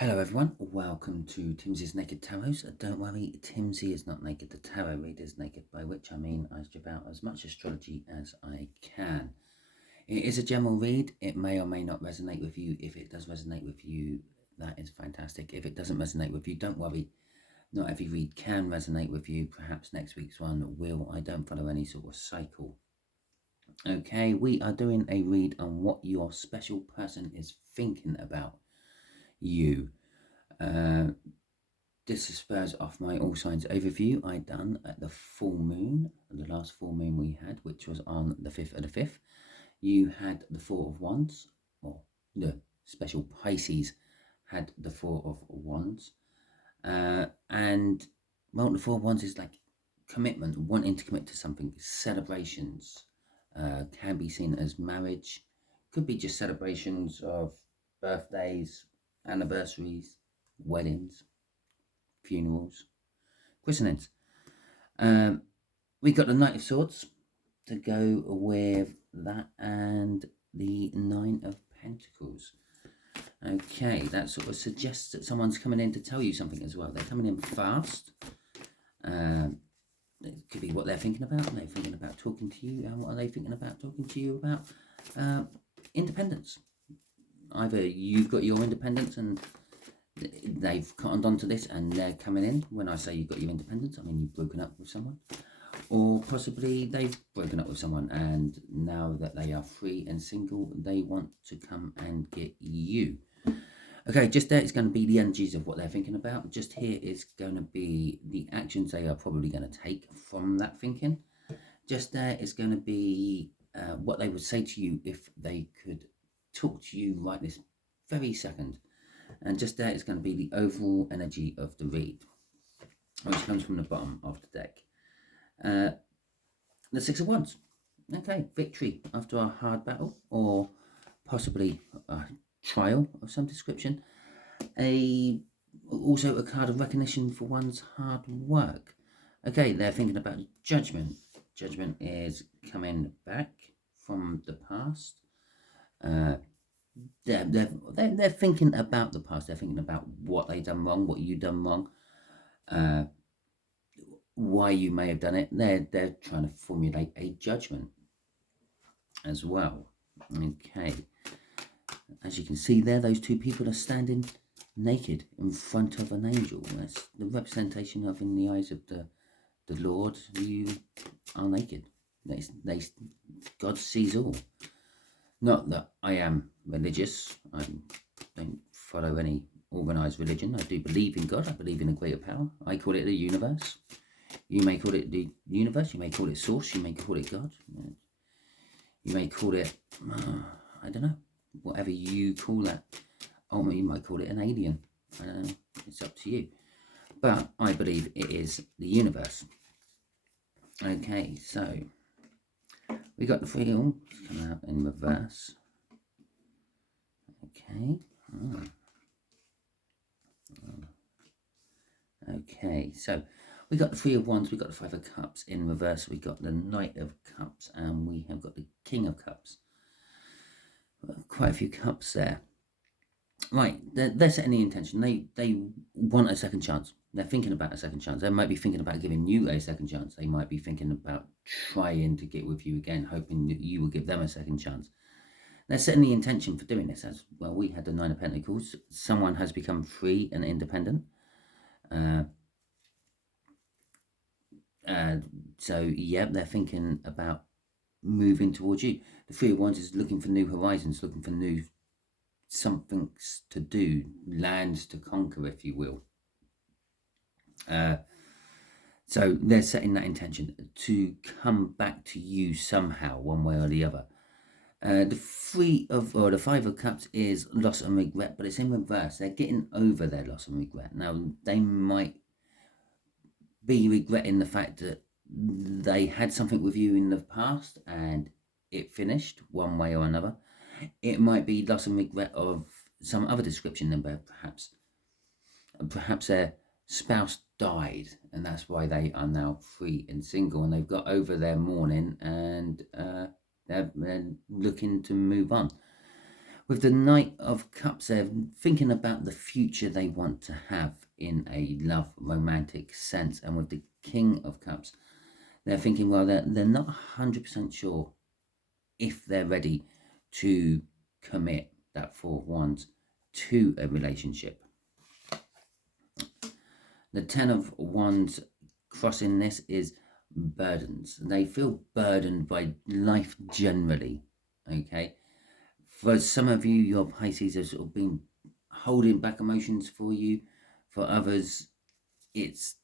Hello everyone, welcome to Timsy's Naked Tarot. Don't worry, Timsy is not naked, the tarot reader is naked, by which I mean I strip out as much astrology as I can. It is a general read, it may or may not resonate with you. If it does resonate with you, that is fantastic. If it doesn't resonate with you, don't worry, not every read can resonate with you. Perhaps next week's one will. I don't follow any sort of cycle. Okay, we are doing a read on what your special person is thinking about you. This spurs off my all signs overview I done at the full moon, the last full moon we had, which was on the 5th of the 5th. You had the Four of Wands, or the special Pisces had the Four of Wands. And, well, the Four of Wands is like commitment, wanting to commit to something. Celebrations can be seen as marriage, could be just celebrations of birthdays, anniversaries, weddings, funerals, christenings. We got the Knight of Swords to go with that, and the Nine of Pentacles. Okay, that sort of suggests that someone's coming in to tell you something as well. They're coming in fast. It could be what they're thinking about. They're thinking about talking to you. And what are they thinking about talking to you about? Independence. Either you've got your independence and they've cottoned onto this and they're coming in. When I say you've got your independence, I mean you've broken up with someone. Or possibly they've broken up with someone and now that they are free and single, they want to come and get you. Okay, just there is going to be the energies of what they're thinking about. Just here is going to be the actions they are probably going to take from that thinking. Just there is going to be what they would say to you if they could talk to you right this very second. And just there is going to be the overall energy of the read, which comes from the bottom of the deck. The Six of Wands. Okay, victory after a hard battle, or possibly a trial of some description. Also a card of recognition for one's hard work. Okay, they're thinking about judgment. Judgment is coming back from the past. They're thinking about the past. They're thinking about what they've done wrong, what you've done wrong, why you may have done it. They're trying to formulate a judgment as well. Okay, as you can see there, those two people are standing naked in front of an angel. That's the representation of, in the eyes of the Lord, you are naked. God sees all. Not that I am religious. I don't follow any organised religion. I do believe in God. I believe in a greater power. I call it the universe. You may call it the universe. You may call it source. You may call it God. You may call it, I don't know, whatever you call that. Or you might call it an alien. I don't know. It's up to you. But I believe it is the universe. Okay, so we got the wheel coming out in reverse. Okay. Okay, so we got the Three of Wands, we got the Five of Cups in reverse, we got the Knight of Cups, and we have got the King of Cups. Quite a few cups there. Right, they're setting the intention. They want a second chance. They're thinking about a second chance. They might be thinking about giving you a second chance. They might be thinking about trying to get with you again, hoping that you will give them a second chance. They're setting the intention for doing this. As well, we had the Nine of Pentacles. Someone has become free and independent. So, yeah, they're thinking about moving towards you. The Three of Wands is looking for new horizons, looking for new something to do, lands to conquer, if you will. So they're setting that intention to come back to you somehow, one way or the other. The Five of Cups is loss and regret, but it's in reverse. They're getting over their loss and regret. Now, they might be regretting the fact that they had something with you in the past and it finished one way or another. It might be loss and regret of some other description than perhaps their spouse died and that's why they are now free and single and they've got over their mourning and they're looking to move on. With the Knight of Cups, they're thinking about the future they want to have in a love romantic sense. And with the King of Cups, they're thinking, well, they're not 100% sure if they're ready to commit that Four of Wands to a relationship. The Ten of Wands crossing this is burdens. They feel burdened by life generally, okay? For some of you, your Pisces have sort of been holding back emotions for you. For others, it's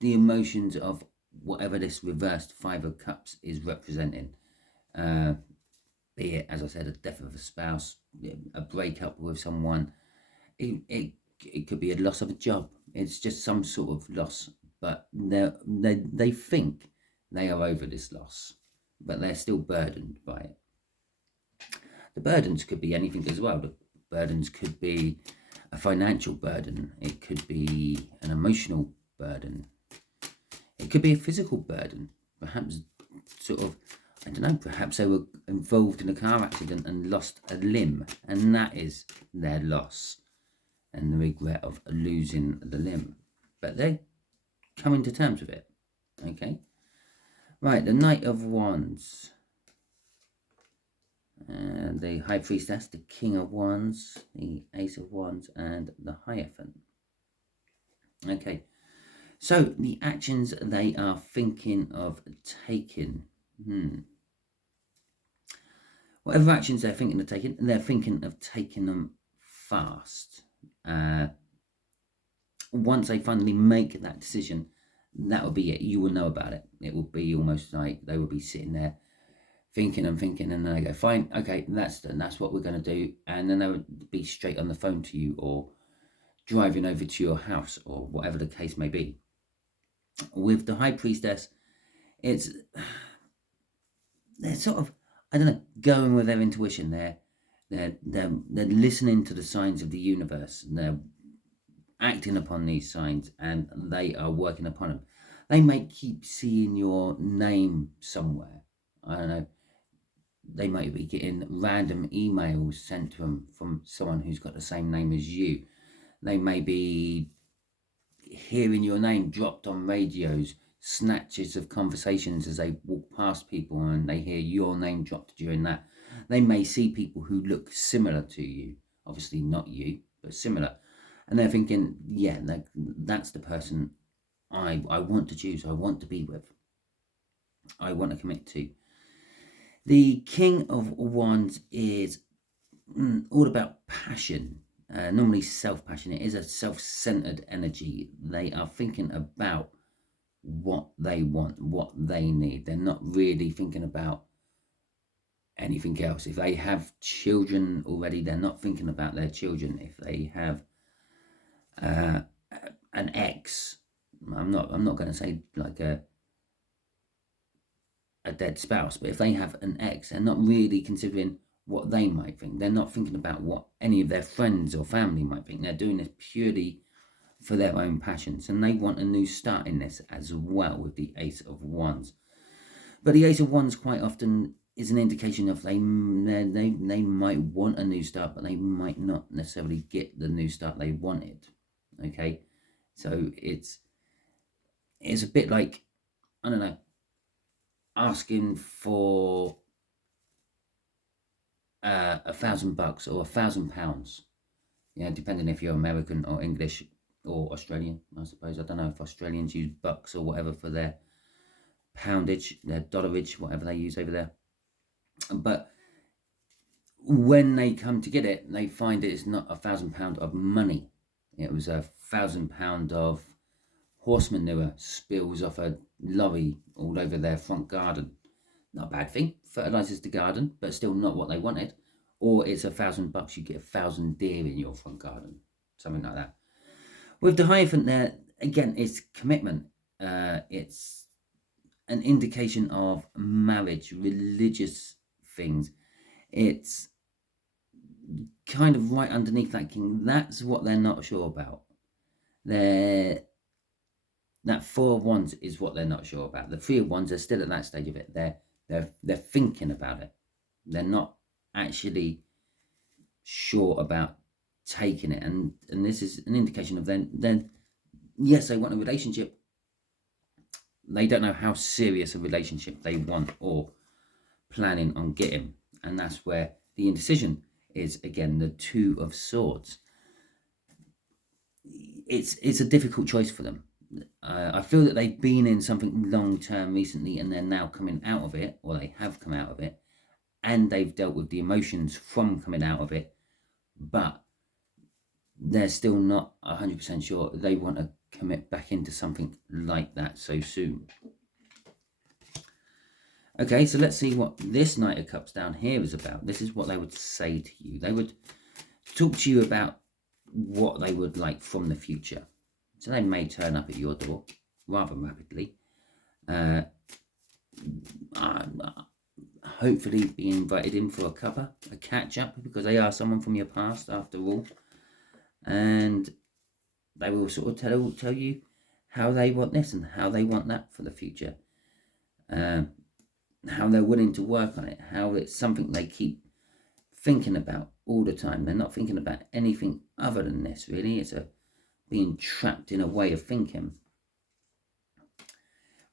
the emotions of whatever this reversed Five of Cups is representing. Be it, as I said, a death of a spouse, a breakup with someone. It could be a loss of a job. It's just some sort of loss. But they think they are over this loss, but they're still burdened by it. The burdens could be anything as well. The burdens could be a financial burden. It could be an emotional burden. It could be a physical burden. Perhaps sort of, I don't know, perhaps they were involved in a car accident and lost a limb, and that is their loss and the regret of losing the limb. But they're coming to terms with it, okay? Right, the Knight of Wands. And the High Priestess, the King of Wands, the Ace of Wands, and the Hierophant. Okay, so the actions they are thinking of taking. Whatever actions they're thinking of taking them fast. Once they finally make that decision, that will be it. You will know about it. It will be almost like they will be sitting there thinking, and then they go, fine, okay, that's what we're going to do. And then they would be straight on the phone to you, or driving over to your house, or whatever the case may be. With the High Priestess, they're sort of, I don't know, going with their intuition. They're listening to the signs of the universe, and they're acting upon these signs, and they are working upon them. They may keep seeing your name somewhere. I don't know. They might be getting random emails sent to them from someone who's got the same name as you. They may be hearing your name dropped on radios, snatches of conversations as they walk past people, and they hear your name dropped during that. They may see people who look similar to you, obviously not you, but similar. And they're thinking, yeah, that's the person I want to choose, I want to be with, I want to commit to. The King of Wands is all about passion, normally self-passion. It is a self-centered energy. They are thinking about what they want, what they need. They're not really thinking about anything else. If they have children already, they're not thinking about their children. If they have an ex, I'm not going to say like a dead spouse, but if they have an ex, they're not really considering what they might think. They're not thinking about what any of their friends or family might think. They're doing this purely for their own passions, and they want a new start in this as well with the Ace of Wands. But the Ace of Wands quite often is an indication of they might want a new start, but they might not necessarily get the new start they wanted. Okay, so it's a bit like, I don't know, asking for $1,000 or £1,000. Yeah, depending if you're American or English or Australian, I suppose. I don't know if Australians use bucks or whatever for their poundage, their dollarage, whatever they use over there. But when they come to get it, they find it's not £1,000 of money. It was £1,000 of horse manure spills off a lorry all over their front garden. Not a bad thing, fertilizes the garden, but still not what they wanted. Or it's $1,000, you get 1,000 deer in your front garden, something like that. With the Hierophant there, again, it's commitment. It's an indication of marriage, religious things. It's kind of right underneath that King. That's what they're not sure about. That Four of Wands is what they're not sure about. The Three of Wands are still at that stage of it. They're thinking about it. They're not actually sure about taking it. And this is an indication of then yes, they want a relationship. They don't know how serious a relationship they want or planning on getting. And that's where the indecision is, again, the Two of Swords. It's a difficult choice for them. I feel that they've been in something long-term recently, and they're now coming out of it, or they have come out of it, and they've dealt with the emotions from coming out of it, but they're still not 100% sure they want to commit back into something like that so soon. Okay, so let's see what this Knight of Cups down here is about. This is what they would say to you. They would talk to you about what they would like from the future. So they may turn up at your door rather rapidly. Hopefully be invited in for a cuppa, a catch-up, because they are someone from your past after all. And they will sort of tell you how they want this and how they want that for the future. How they're willing to work on it, how it's something they keep thinking about all the time. They're not thinking about anything other than this, really. It's being trapped in a way of thinking.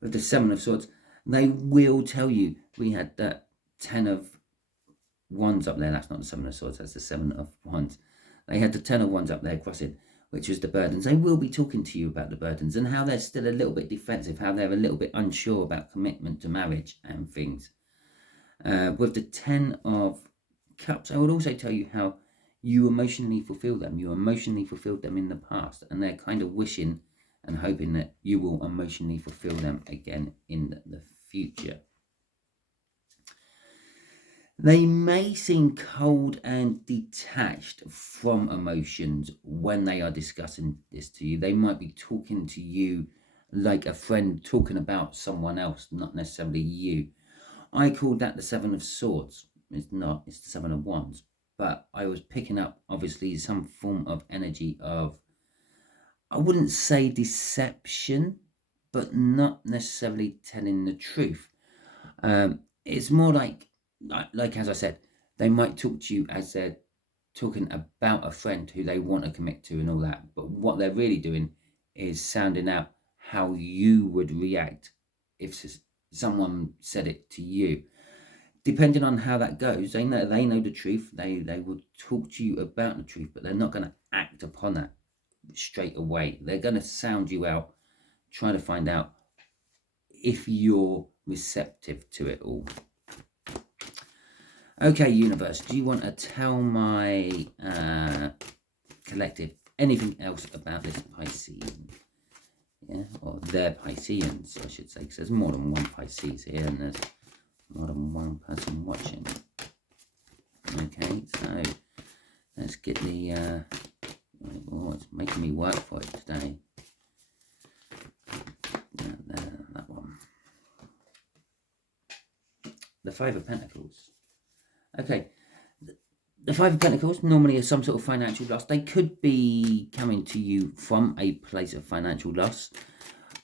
With the Seven of Swords, they will tell you, we had that 10 of Wands up there. That's not the Seven of Swords, that's the 7 of Wands. They had the 10 of Wands up there crossing, which was the burdens. They will be talking to you about the burdens and how they're still a little bit defensive, how they're a little bit unsure about commitment to marriage and things. With the 10 of Cups, I would also tell you how you emotionally fulfill them. You emotionally fulfilled them in the past, and they're kind of wishing and hoping that you will emotionally fulfill them again in the future. They may seem cold and detached from emotions when they are discussing this to you. They might be talking to you like a friend talking about someone else, not necessarily you. I called that the Seven of Swords. It's not, it's the 7 of Wands. But I was picking up, obviously, some form of energy of, I wouldn't say deception, but not necessarily telling the truth. It's more like as I said, they might talk to you as they're talking about a friend who they want to commit to and all that. But what they're really doing is sounding out how you would react if someone said it to you. Depending on how that goes, they know the truth. They will talk to you about the truth, but they're not going to act upon that straight away. They're going to sound you out, trying to find out if you're receptive to it all. Okay, universe, do you want to tell my collective anything else about this Piscean? Yeah, or their Pisceans, I should say, because there's more than one Pisces here, and there's more than one person watching. Okay, so let's get the oh, it's making me work for it today. That one. The Five of Pentacles. Okay, the Five of Pentacles normally is some sort of financial loss. They could be coming to you from a place of financial loss,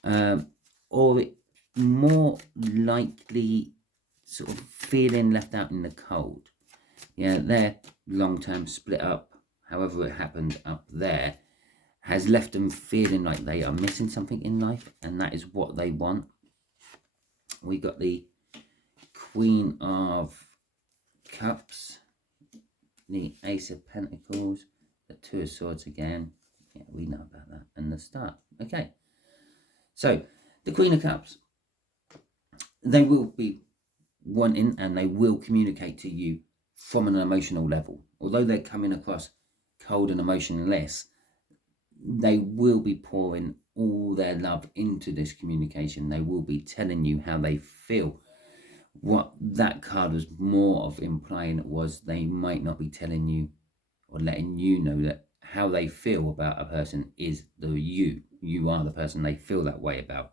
or it more likely sort of feeling left out in the cold. Yeah, their long-term split up, however it happened up there, has left them feeling like they are missing something in life, and that is what they want. We got the Queen of Cups, the Ace of Pentacles, the Two of Swords again. Yeah, we know about that. And the Star. Okay. So, the Queen of Cups, they will be wanting and they will communicate to you from an emotional level. Although they're coming across cold and emotionless, they will be pouring all their love into this communication. They will be telling you how they feel. What that card was more of implying was they might not be telling you or letting you know that how they feel about a person is you are the person they feel that way about.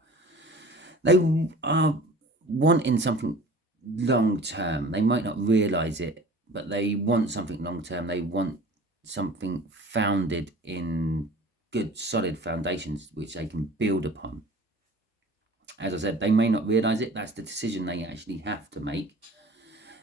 They are wanting something long term. They might not realize it, but they want something long term. They want something founded in good solid foundations which they can build upon. As I said, they may not realize it. That's the decision they actually have to make.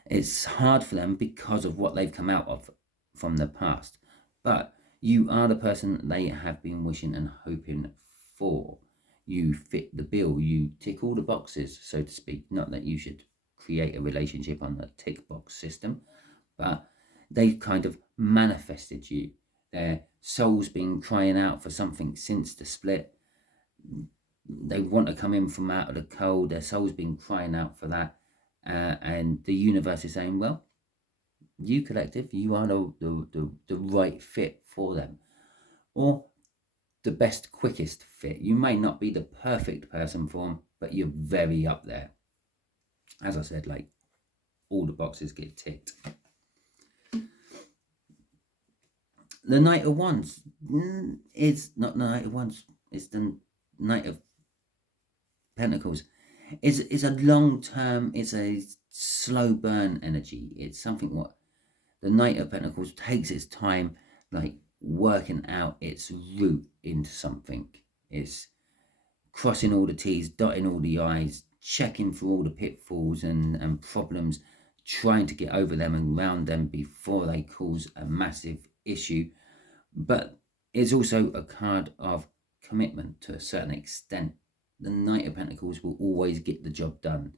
It's hard for them because of what they've come out of. from the past, but you are the person they have been wishing and hoping for. You fit the bill, you tick all the boxes, so to speak. Not that you should create a relationship on the tick box system, but they kind of manifested you. Their soul's been crying out for something since the split. They want to come in from out of the cold. Their soul's been crying out for that. And the universe is saying, well, you collective, you are the right fit for them. Or the best, quickest fit. You may not be the perfect person for them, but you're very up there. As I said, like, all the boxes get ticked. The Knight of Wands is not the Knight of Wands. It's the Knight of Pentacles. It's a long term. It's a slow burn energy. It's something what the Knight of Pentacles takes its time, like working out its route into something. It's crossing all the T's, dotting all the I's, checking for all the pitfalls and problems, trying to get over them and round them before they cause a massive issue. But it's also a card of commitment to a certain extent. The Knight of Pentacles will always get the job done.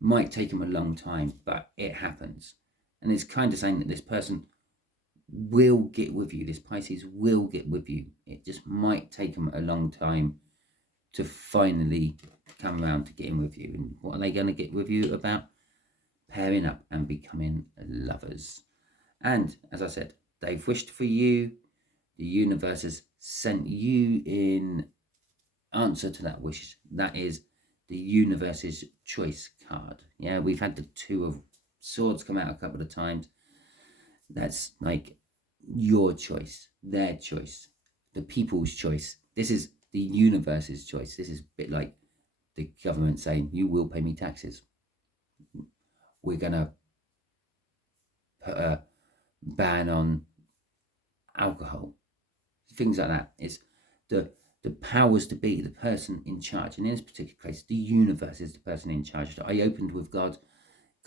Might take them a long time, but it happens. And it's kind of saying that this person will get with you. This Pisces will get with you. It just might take them a long time to finally come around to getting with you. And what are they going to get with you about? Pairing up and becoming lovers. And as I said, they've wished for you. The universe has sent you in answer to that wish. That is the universe's choice card. Yeah, we've had the Two of Swords come out a couple of times. That's like your choice, their choice, the people's choice. This is the universe's choice. This is a bit like the government saying, you will pay me taxes. We're going to put a ban on alcohol. Things like that. It's the powers to be, the person in charge. And in this particular case, the universe is the person in charge. I opened with God.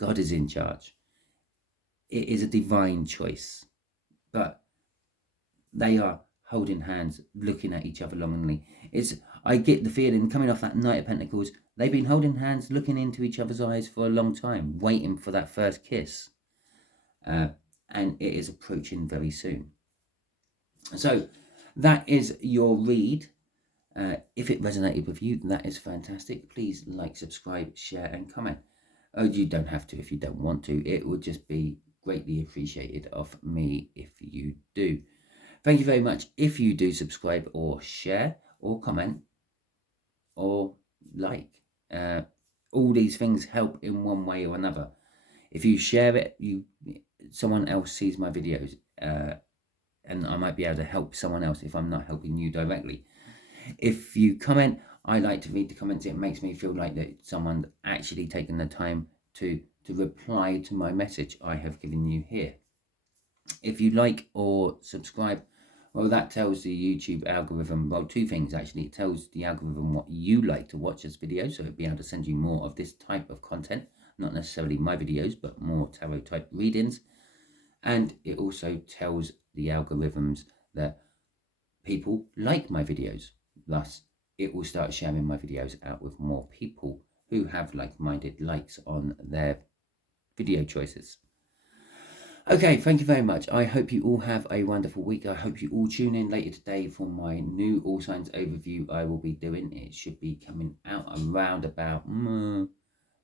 God is in charge. It is a divine choice. But they are holding hands, looking at each other longingly. I get the feeling, coming off that Knight of Pentacles, they've been holding hands, looking into each other's eyes for a long time, waiting for that first kiss. And it is approaching very soon. So that is your read. If it resonated with you, that is fantastic. Please like, subscribe, share, and comment. Oh, you don't have to if you don't want to. It would just be greatly appreciated of me if you do. Thank you very much if you do subscribe or share or comment or like. All these things help in one way or another. If you share it, someone else sees my videos, and I might be able to help someone else if I'm not helping you directly. If you comment, I like to read the comments. It makes me feel like that someone's actually taken the time to reply to my message I have given you here. If you like or subscribe, well, that tells the YouTube algorithm, well, two things actually. It tells the algorithm what you like to watch as videos, so it'll be able to send you more of this type of content, not necessarily my videos, but more tarot type readings. And it also tells the algorithms that people like my videos. Thus, it will start sharing my videos out with more people who have like-minded likes on their video choices. Okay, thank you very much. I hope you all have a wonderful week. I hope you all tune in later today for my new All Signs overview I will be doing. It should be coming out around about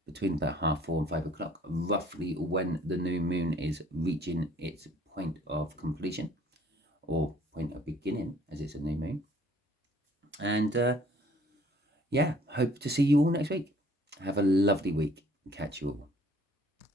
between about 4:30 and 5 o'clock, roughly when the new moon is reaching its point of completion, or point of beginning, as it's a new moon. And yeah, hope to see you all next week. Have a lovely week. Catch you all.